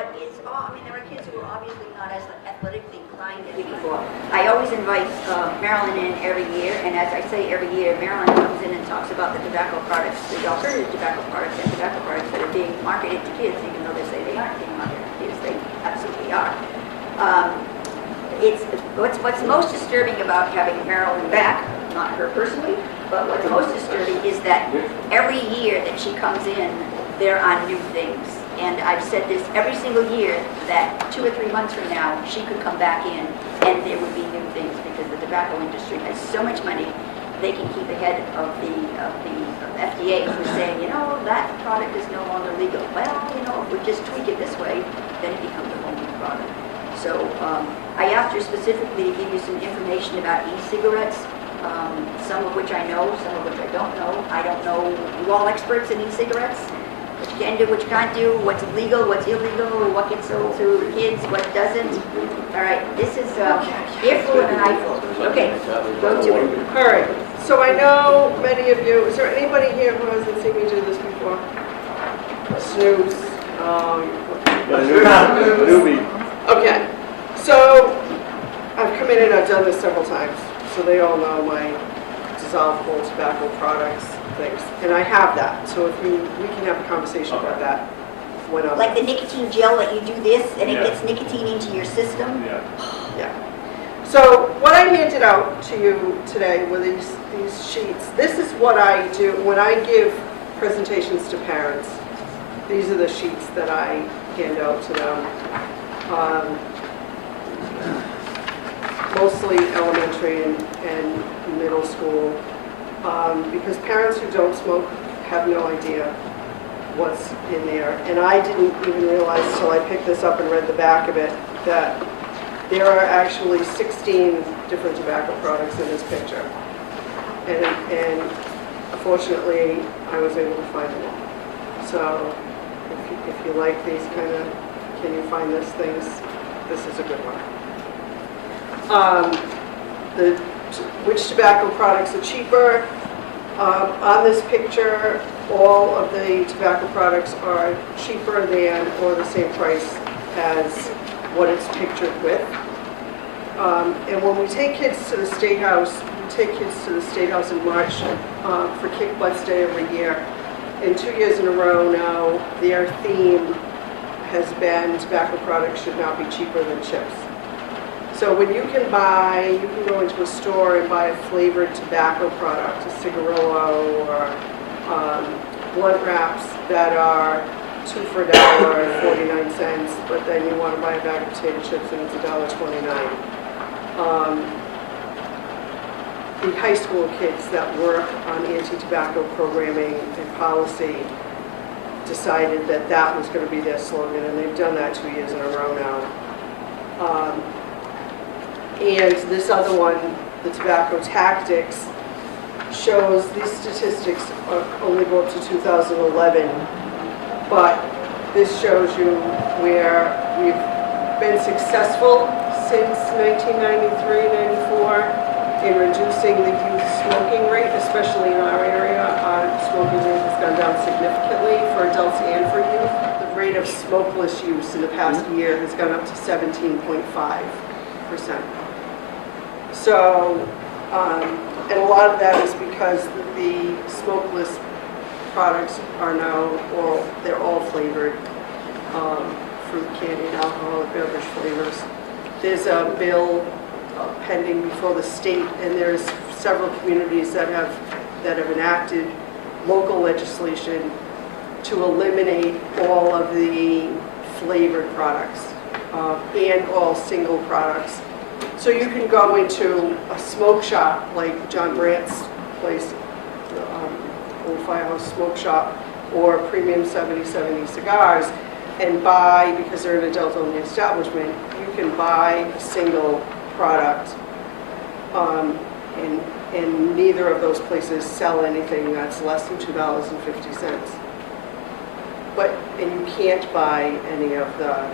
but it's all, I mean, there are kids who are obviously not as athletically inclined as before. I always invite Marilyn in every year, and as I say every year, Marilyn comes in and talks about the tobacco products, the alternative tobacco products and tobacco products that are being marketed to kids, even though they say they aren't being marketed to kids, they absolutely are. It's what's most disturbing about having Marilyn back, not her personally, but what's most disturbing is that every year that she comes in, there are new things. And I've said this every single year that 2 or 3 months from now, she could come back in and there would be new things because the tobacco industry has so much money, they can keep ahead of the FDA for saying, you know, that product is no longer legal. Well, you know, if we just tweak it this way, then it becomes a whole new product. So I asked her specifically to give you some information about e-cigarettes, some of which I know, some of which I don't know. I don't know, you all experts in e-cigarettes? What you can do, what you can't do, what's legal, what's illegal, what gets sold to kids, what doesn't. All right, this is earful and an eyeful. Okay, go to it. All right, so I know many of you, is there anybody here who hasn't seen me do this before? Snooze. Newbie. Okay, so I've come in and I've done this several times, so they all know my dissolvable tobacco products things, and I have that. So if we can have a conversation about that when I'm like the nicotine gel that you do this and it gets nicotine into your system. Yeah. So what I handed out to you today were these sheets. This is what I do when I give presentations to parents. These are the sheets that I hand out to them. Mostly elementary and middle school, because parents who don't smoke have no idea what's in there. And I didn't even realize until I picked this up and read the back of it that there are actually 16 different tobacco products in this picture. And fortunately, I was able to find them all. So if you like these kind of, can you find these things, this is a good one. Which tobacco products are cheaper? On this picture, all of the tobacco products are cheaper than or the same price as what it's pictured with. And when we take kids to the State House, we take kids to the State House in March for Kick Butts Day every year. And 2 years in a row now, their theme has been tobacco products should not be cheaper than chips. So when you can go into a store and buy a flavored tobacco product, a cigarillo or blunt wraps that are 2 for $1, 49 cents, but then you want to buy a bag of potato chips and it's $1.29. The high school kids that work on anti-tobacco programming and policy decided that that was going to be their slogan, and they've done that 2 years in a row now. And this other one, the tobacco tactics, shows these statistics only go up to 2011, but this shows you where we've been successful since 1993-94 in reducing the youth smoking rate, especially in our area. Our smoking rate has gone down significantly for adults and for youth. The rate of smokeless use in the past year has gone up to 17.5%. So, and a lot of that is because the smokeless products are now they're all flavored, fruit, candy, and alcoholic beverage flavors. There's a bill pending before the state, and there's several communities that have enacted local legislation to eliminate all of the flavored products and all single products. So you can go into a smoke shop like John Brandt's place, Old Firehouse Smoke Shop, or Premium 7070 Cigars, and buy, because they're an adult-only establishment, you can buy a single product, and neither of those places sell anything that's less than $2.50. And you can't buy any of the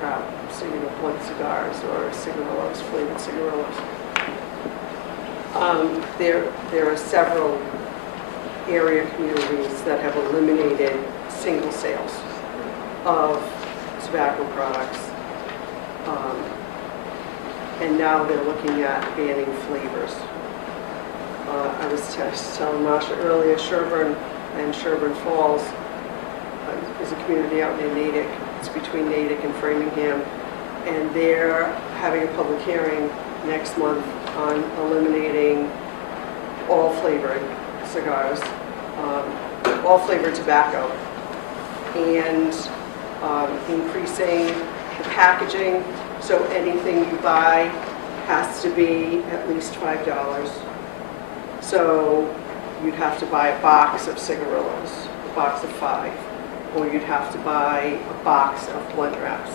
crap, so, blunt cigars or cigarillos, flavored cigarillos. There are several area communities that have eliminated single sales of tobacco products. And now they're looking at banning flavors. I was telling Masha earlier, Sherburne and Sherburne Falls is a community out near Natick. It's between Natick and Framingham. And they're having a public hearing next month on eliminating all flavored cigars, all flavored tobacco, and increasing the packaging. So anything you buy has to be at least $5. So you'd have to buy a box of cigarillos, a box of 5, or you'd have to buy a box of blunt wraps.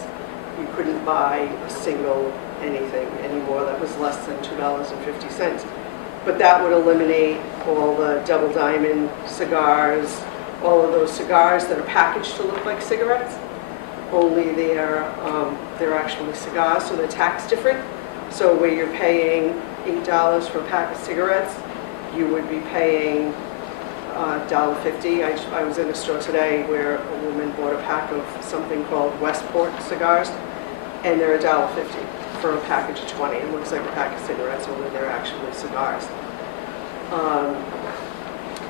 You couldn't buy a single anything anymore that was less than $2.50. But that would eliminate all the double diamond cigars, all of those cigars that are packaged to look like cigarettes. Only they're actually cigars, so they're taxed different. So where you're paying $8 for a pack of cigarettes, you would be paying $1.50. I was in a store today where a woman bought a pack of something called Westport cigars, and they're $1.50 for a package of 20. It looks like a pack of cigarettes, only they're actually cigars.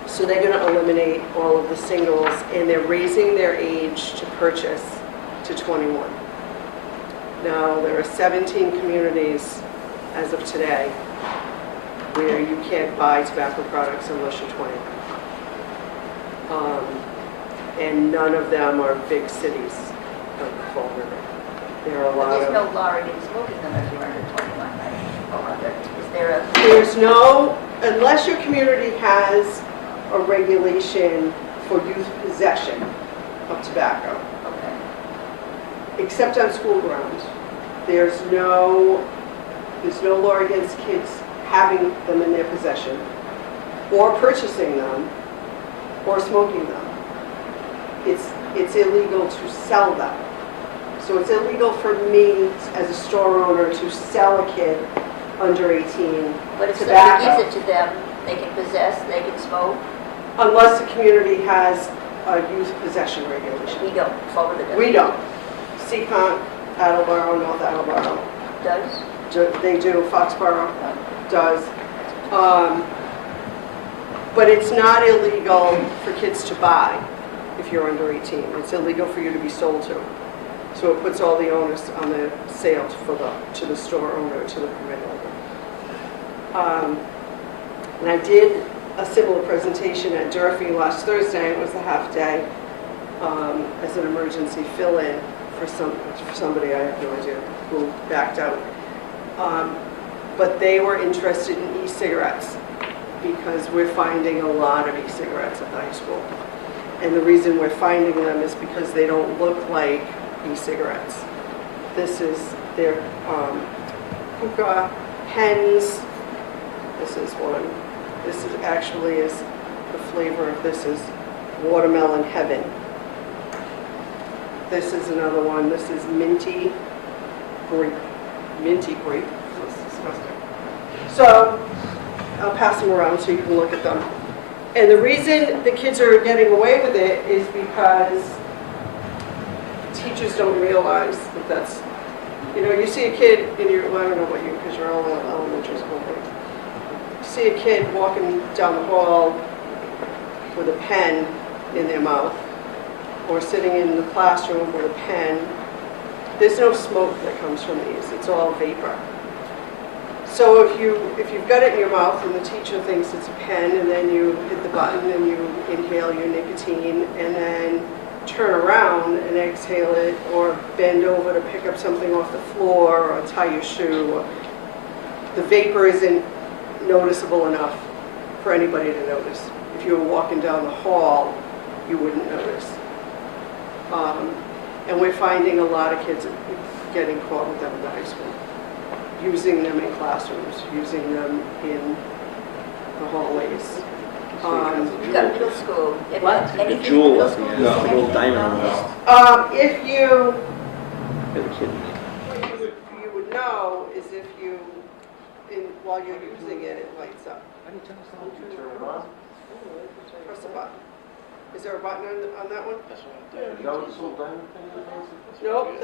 So they're going to eliminate all of the singles, and they're raising their age to purchase to 21. Now, there are 17 communities as of today where you can't buy tobacco products unless you're 20. And none of them are big cities of the Fall River. There are a lot There's of... no law against smoking unless you're under 21, right? Or under, is there a... There's no, unless your community has a regulation for youth possession of tobacco, Okay. except on school grounds. There's no law against kids having them in their possession, or purchasing them, or smoking them. It's illegal to sell them. So it's illegal for me as a store owner to sell a kid under 18 But if tobacco. somebody gives it to them, they can possess, they can smoke. Unless the community has a youth possession regulation. We don't, Fall River doesn't. We don't. Seacon, Attleboro, North Attleboro, Does? they do, Foxborough does. But it's not illegal for kids to buy if you're under 18. It's illegal for you to be sold to. So it puts all the onus on the sale to the store owner, to the permit holder. And I did a similar presentation at Durfee last Thursday. It was a half day as an emergency fill-in for somebody, I have no idea, who backed out. But they were interested in e-cigarettes because we're finding a lot of e-cigarettes at the high school. And the reason we're finding them is because they don't look like e-cigarettes. This is their hookah pens. This is one. This is actually the flavor of this is watermelon heaven. This is another one. This is minty grape. Minty grape. That's disgusting. So I'll pass them around so you can look at them. And the reason the kids are getting away with it is because teachers don't realize that that's, you see a kid in your, well, I don't know about you because you're all in elementary school, but you see a kid walking down the hall with a pen in their mouth or sitting in the classroom with a pen. There's no smoke that comes from these. It's all vapor. So if you've got it in your mouth and the teacher thinks it's a pen and then you hit the button and you inhale your nicotine and then turn around and exhale it or bend over to pick up something off the floor or tie your shoe, the vapor isn't noticeable enough for anybody to notice. If you were walking down the hall, you wouldn't notice. And we're finding a lot of kids getting caught with them in the high school. Using them in classrooms, using them in the hallways. You've got middle school. What? Anything The jewel middle at the school? end, You the see little anything diamond about on this? If you You're kidding me. What you would know is if you, while you're using it, it lights up. Press the button. Is there a button on that one? Is that what this little diamond thing is? No, Nope,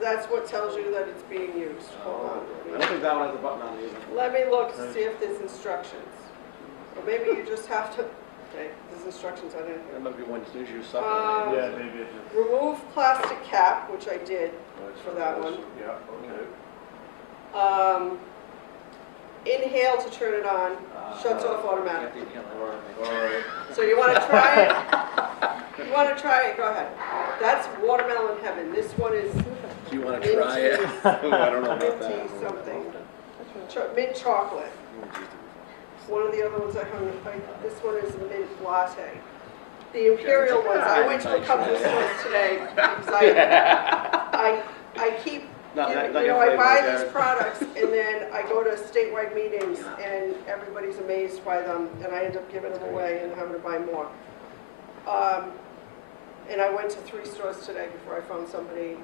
that's what tells you that it's being used. Hold I on. don't think that one has a button on it either. Let me look to see if there's instructions. Or maybe you just have to, okay, there's instructions on it. That must be one as soon as you suck Um, it. Yeah, maybe it just. Remove plastic cap, which I did for that one. Yeah, okay. Inhale to turn it on, shuts off automatically. All right. So you want to try it? You want to try it? Go ahead. That's watermelon heaven. This one is Do you want to try it? Oh, I don't know about minty that. something. Mint chocolate. One of the other ones this one is mint latte. The imperial ones, I went to a couple of stores today because I keep, Not I your buy flavor, these Jared. products and then I go to statewide meetings and everybody's amazed by them and I end up giving them away and having to buy more. And I went to 3 stores today before I found somebody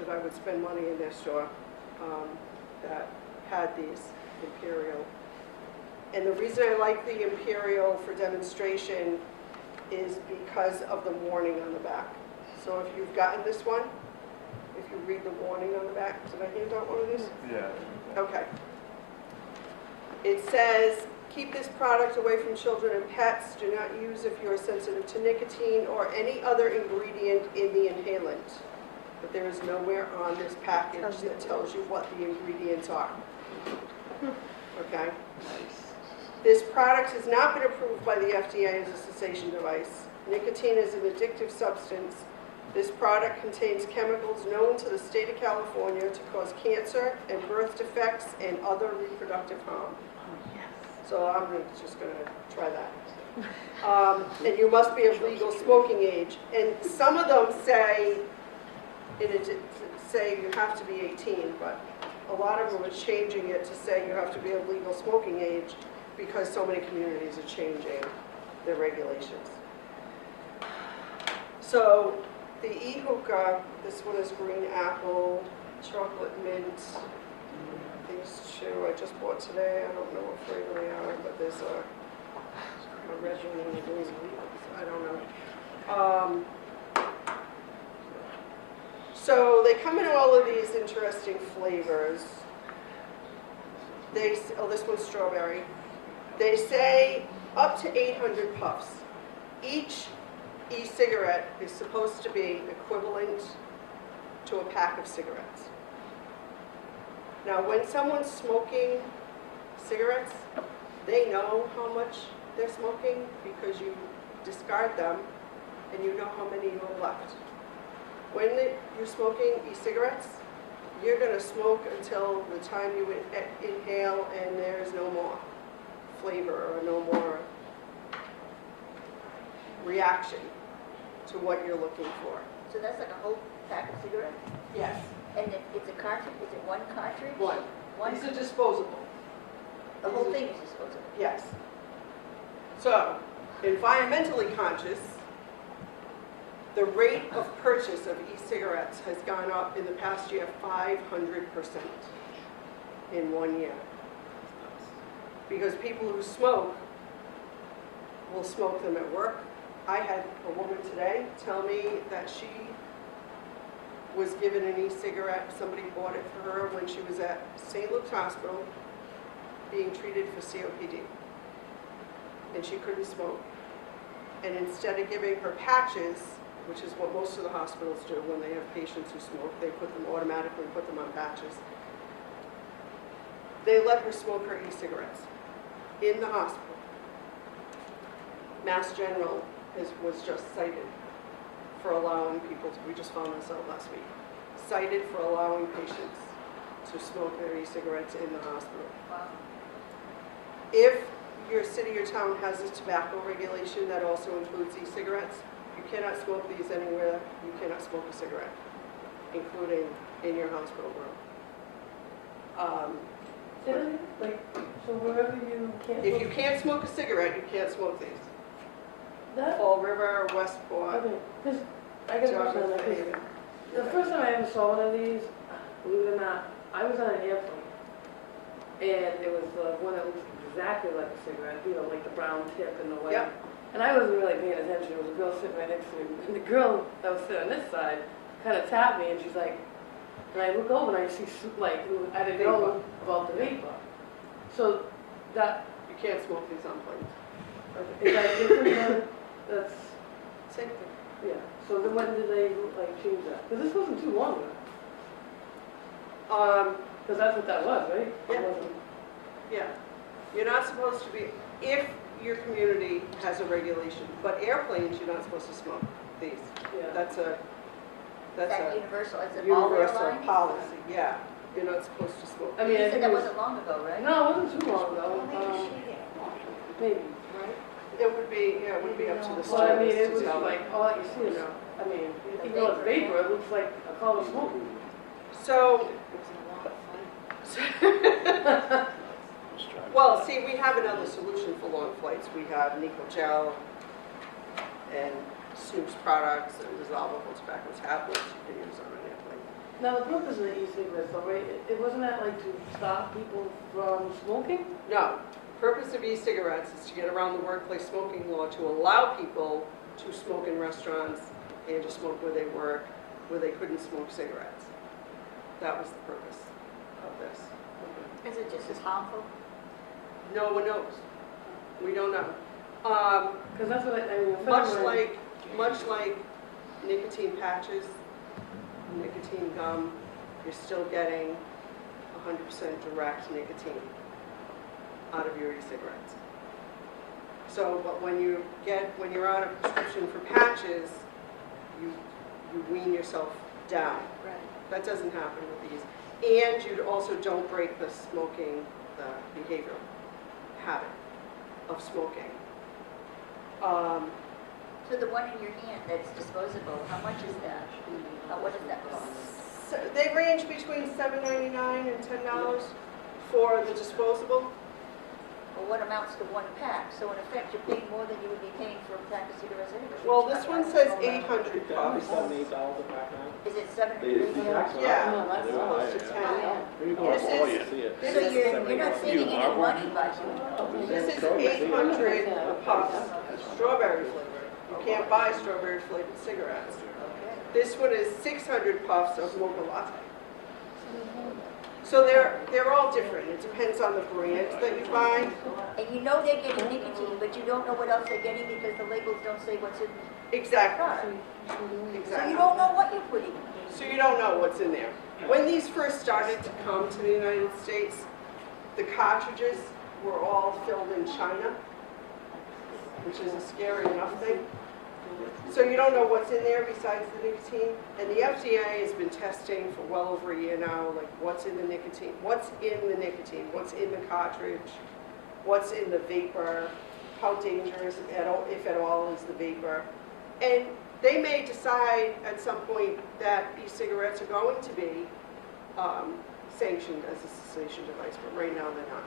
that I would spend money in their store that had these imperial. And the reason I like the imperial for demonstration is because of the warning on the back. So if you've gotten this one, if you read the warning on the back, did I hand out one of these? Yeah. Okay. It says, keep this product away from children and pets. Do not use if you are sensitive to nicotine or any other ingredient in the inhalant. But there is nowhere on this package that tells you what the ingredients are. Okay? This product has not been approved by the FDA as a cessation device. Nicotine is an addictive substance. This product contains chemicals known to the state of California to cause cancer and birth defects and other reproductive harm. So I'm just going to try that. And you must be of legal smoking age. And some of them say you have to be 18, but a lot of them are changing it to say you have to be of legal smoking age because so many communities are changing their regulations. So the e-hookah, this one is green apple, chocolate mint. These 2 I just bought today. I don't know what flavor they are, but there's a red one and a green one. I don't know. So they come in all of these interesting flavors. This one's strawberry. They say up to 800 puffs. Each e-cigarette is supposed to be equivalent to a pack of cigarettes. Now, when someone's smoking cigarettes, they know how much they're smoking because you discard them and you know how many you have left. When you're smoking e-cigarettes, you're going to smoke until the time you inhale and there's no more flavor or no more reaction to what you're looking for. So that's like a whole pack of cigarettes? Yes. And it's a cartridge, is it one cartridge? One. One? These are disposable. The whole thing is disposable? Yes. So, environmentally conscious, the rate of purchase of e-cigarettes has gone up in the past year 500% in 1 year. Because people who smoke will smoke them at work. I had a woman today tell me that she was given an e-cigarette. Somebody bought it for her when she was at St. Luke's Hospital being treated for COPD. And she couldn't smoke. And instead of giving her patches, which is what most of the hospitals do when they have patients who smoke, they automatically put them on patches. They let her smoke her e-cigarettes in the hospital. Mass General was just cited for allowing people to, we just found this out last week, cited for allowing patients to smoke their e-cigarettes in the hospital. Wow. If your city or town has a tobacco regulation that also includes e-cigarettes, you cannot smoke these anywhere. You cannot smoke a cigarette, including in your hospital room. So wherever you can't. If you can't smoke a cigarette, you can't smoke these. That, Fall River, Westport, okay, because I got a question on that, 'cause Haven. the first time I ever saw one of these, believe it or not, I was on an airplane. And it was the one that looks exactly like a cigarette, you know, like the brown tip and the white. Yep. And I wasn't really paying attention. There was a girl sitting right next to me. And the girl that was sitting on this side kind of tapped me, and she's like, and I look over and I see, like, I didn't know about the vapor. So that, You can't smoke these on planes. is that different than, that's, Same thing. yeah. So then when did they, like, change that? Because this wasn't too long ago. Because that's what that was, right? It Yeah. wasn't- Yeah. You're not supposed to be, if your community has a regulation, but airplanes, you're not supposed to smoke these. Yeah. That's Is that a universal, is it all universal airlines? policy, yeah. You're not supposed to smoke. I You mean, I said think that it was, wasn't long ago, right? no, it wasn't too long ago. Maybe. It would be, yeah, it would be up to the Well, I mean, students it to was tell them. like, all you see is, I mean, even though it's vapor, it looks like a cloud of smoke. So, well, see, we have another solution for long flights. We have Nico Gel and Snoop's products and dissolvable tobacco tablets you can use on an airplane. Now, the purpose of the e-cigarettes, though, right, it wasn't that like to stop people from smoking? No, the purpose of e-cigarettes is to get around the workplace smoking law to allow people to smoke in restaurants and to smoke where they work, where they couldn't smoke cigarettes. That was the purpose of this. Is it just as harmful? No one knows. We don't know. Because that's what I mean. Much like nicotine patches, nicotine gum, you're still getting 100% direct nicotine out of your e-cigarettes. So, but when you're on a prescription for patches, you wean yourself down. Right. That doesn't happen with these. And you also don't break the smoking, the behavioral habit of smoking. So the one in your hand that's disposable, how much is that? What does that cost? So they range between $7.99 and $10 for the disposable. Or what amounts to one pack? So in effect, you're paying more than you would be paying for a pack of cigarettes anyway. Well, this one says 800 puffs. $78 a pack now? Is it seven? Yeah, No, that's close to Oh, 10. yeah. When you go This to is- you see it. this So is- you're not saving any money by doing it. This is 800 puffs, strawberry flavored. You can't buy strawberry flavored cigarettes. Okay. This one is 600 puffs of mocha latte. So they're all different. It depends on the brand that you buy. And you know they're getting nicotine, but you don't know what else they're getting because the labels don't say what's in the Exactly. product. So you Exactly. don't know what you're putting. So you don't know what's in there. When these first started to come to the United States, the cartridges were all filled in China, which is a scary enough thing. So you don't know what's in there besides the nicotine. And the FDA has been testing for well over a year now, like what's in the nicotine, what's in the nicotine, what's in the cartridge, what's in the vapor, how dangerous, if at all, is the vapor. And they may decide at some point that e-cigarettes are going to be sanctioned as a cessation device, but right now they're not.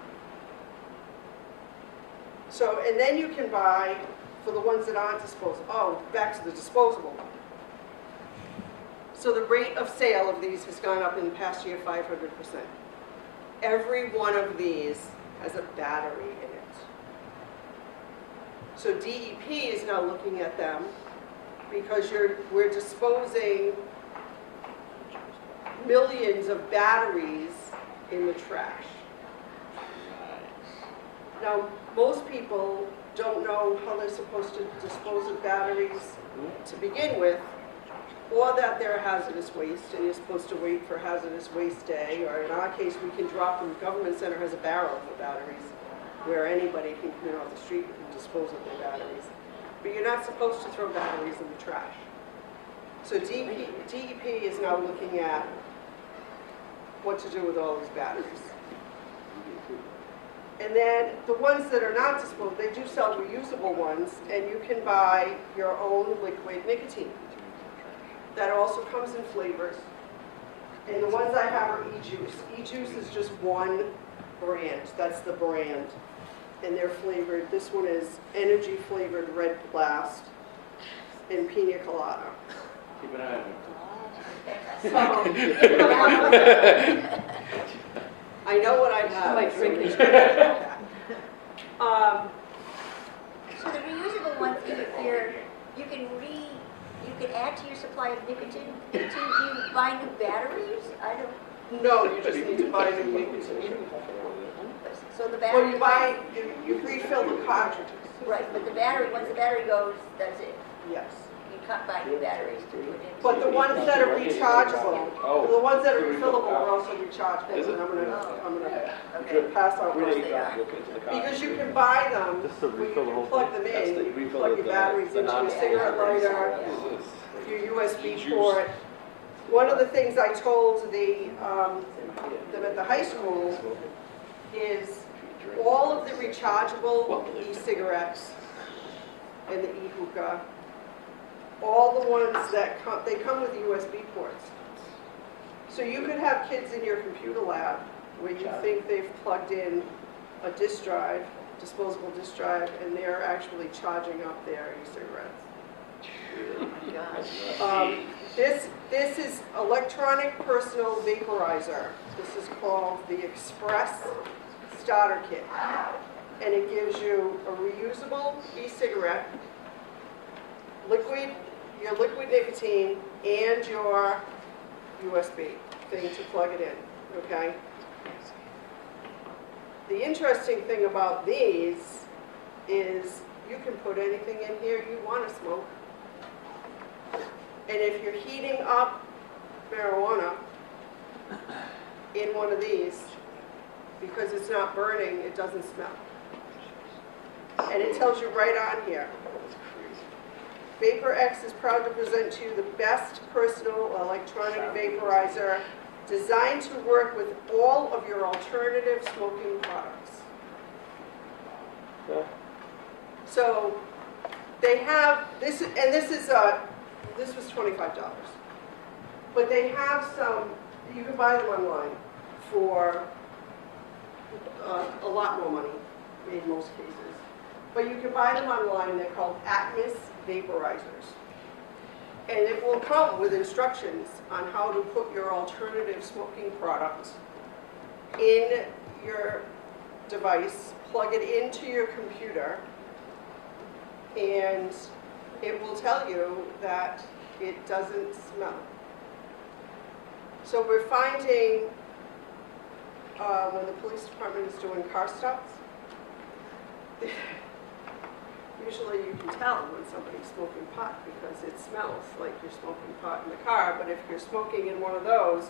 So, and then you can buy, for the ones that aren't disposable, back to the disposable. So the rate of sale of these has gone up in the past year 500%. Every one of these has a battery in it. So DEP is now looking at them because we're disposing millions of batteries in the trash. Now, most people don't know how they're supposed to dispose of batteries to begin with, or that they're hazardous waste, and you're supposed to wait for hazardous waste day, or in our case, we can drop them. Government Center has a barrel for batteries where anybody can come in off the street and dispose of their batteries. But you're not supposed to throw batteries in the trash. So DEP is now looking at what to do with all these batteries. And then the ones that are not disposable, they do sell reusable ones, and you can buy your own liquid nicotine. That also comes in flavors. And the ones I have are e-juice. E-juice is just one brand. That's the brand. And they're flavored. This one is energy flavored Red Blast and Pina Colada. Keep an eye on it. I know what I have. Like drinking. So the reusable ones, you can add to your supply of nicotine. Do you buy new batteries? I don't, No, you just need to buy new nicotine. so the Well, battery. you buy, you refill the cartridges. Right, but the battery, once the battery goes, that's it. Yes. You can't buy new batteries to put in. But the ones that are rechargeable, Oh. the ones that are refillable are also rechargeable. Is it? And I'm gonna Okay. pass out Where those do things. you go? Look into the car. Because you can buy them, Just to when you refill the can whole plug thing? them That's in, the you can refill plug of your the- batteries the into your non- cigarette lighter, your USB port. One of the things I told them at the high school is all of the rechargeable e-cigarettes and the e-hookah, all the ones that come, they come with USB ports. So you could have kids in your computer lab where you think they've plugged in a disk drive, disposable disk drive, and they're actually charging up their e-cigarettes. This is electronic personal vaporizer. This is called the Express Starter Kit. And it gives you a reusable e-cigarette, your liquid nicotine, and your USB thing to plug it in, okay? The interesting thing about these is you can put anything in here you want to smoke. And if you're heating up marijuana in one of these, because it's not burning, it doesn't smell. And it tells you right on here. VaporX is proud to present to you the best personal electronic vaporizer designed to work with all of your alternative smoking products. So they have this, and this was $25. But they have some, you can buy them online for a lot more money in most cases. But you can buy them online, they're called Atmos vaporizers. And it will come with instructions on how to put your alternative smoking product in your device, plug it into your computer, and it will tell you that it doesn't smell. So we're finding when the police department is doing car stops, usually you can tell when somebody's smoking pot because it smells like you're smoking pot in the car, but if you're smoking in one of those,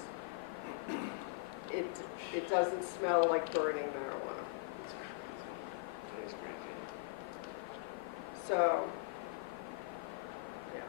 it doesn't smell like burning marijuana. So, yeah.